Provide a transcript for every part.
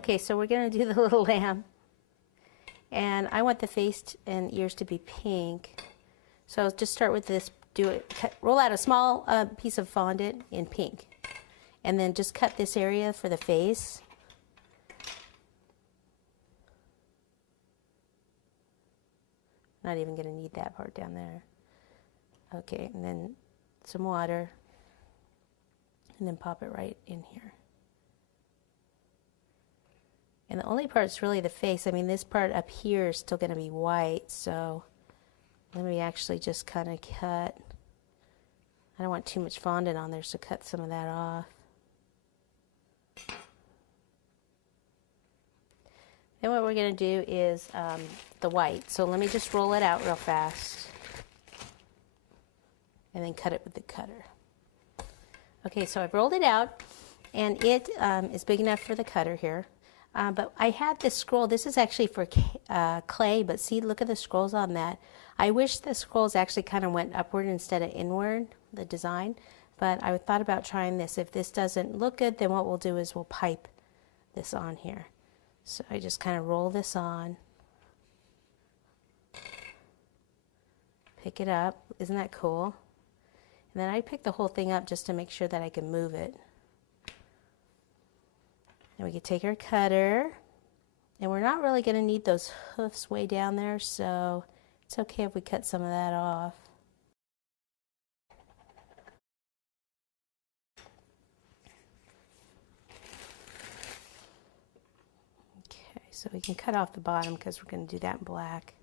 Okay, so we're going to do the little lamb. And I want the face and ears to be pink. So I'll just start with this. Roll out a small piece of fondant in pink. And then just cut this area for the face. Not even going to need that part down there. Okay, and then some water. And then pop it right in here. And the only part is really the face. I mean, this part up here is still going to be white, so let me actually just kind of cut. I don't want too much fondant on there, so cut some of that off. Then what we're going to do is the white. So let me just roll it out real fast. And then cut it with the cutter. Okay, so I've rolled it out, and it is big enough for the cutter here. But I had this scroll. This is actually for clay, but see, look at the scrolls on that. I wish the scrolls actually kind of went upward instead of inward, the design. But I thought about trying this. If this doesn't look good, then what we'll do is we'll pipe this on here. So I just kind of roll this on. Pick it up. Isn't that cool? And then I pick the whole thing up just to make sure that I can move it. And we can take our cutter, and we're not really going to need those hoofs way down there, so it's okay if we cut some of that off. Okay, so we can cut off the bottom because we're going to do that in black.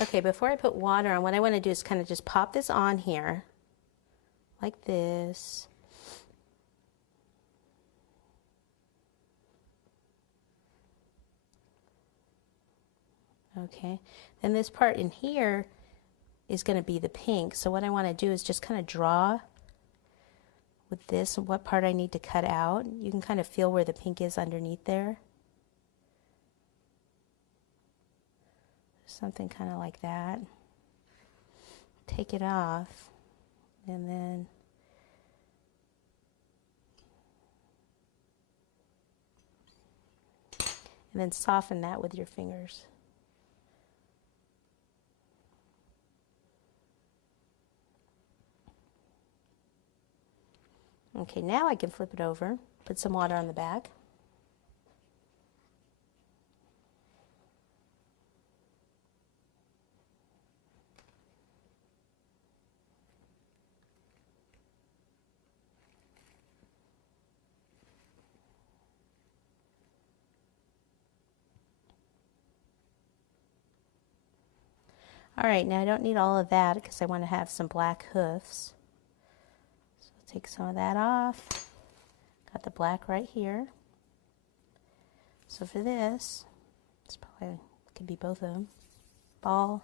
Okay, before I put water on, what I want to do is kind of just pop this on here, like this. Okay, then this part in here is going to be the pink. So what I want to do is just kind of draw with this what part I need to cut out. You can kind of feel where the pink is underneath there. Something kind of like that. Take it off, and then soften that with your fingers. Okay, now I can flip it over, put some water on the back. All right, now I don't need all of that because I want to have some black hoofs. Take some of that off. Got the black right here. So for this, it's probably could be both of them. Ball.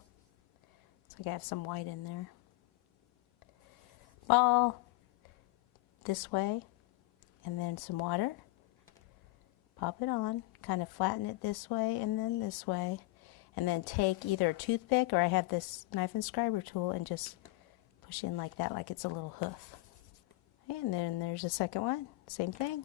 Looks like I have some white in there. Ball this way, and then some water. Pop it on. Kind of flatten it this way and then this way, and then take either a toothpick or I have this knife and scriber tool and just push in like that, like it's a little hoof. And then there's a second one, same thing.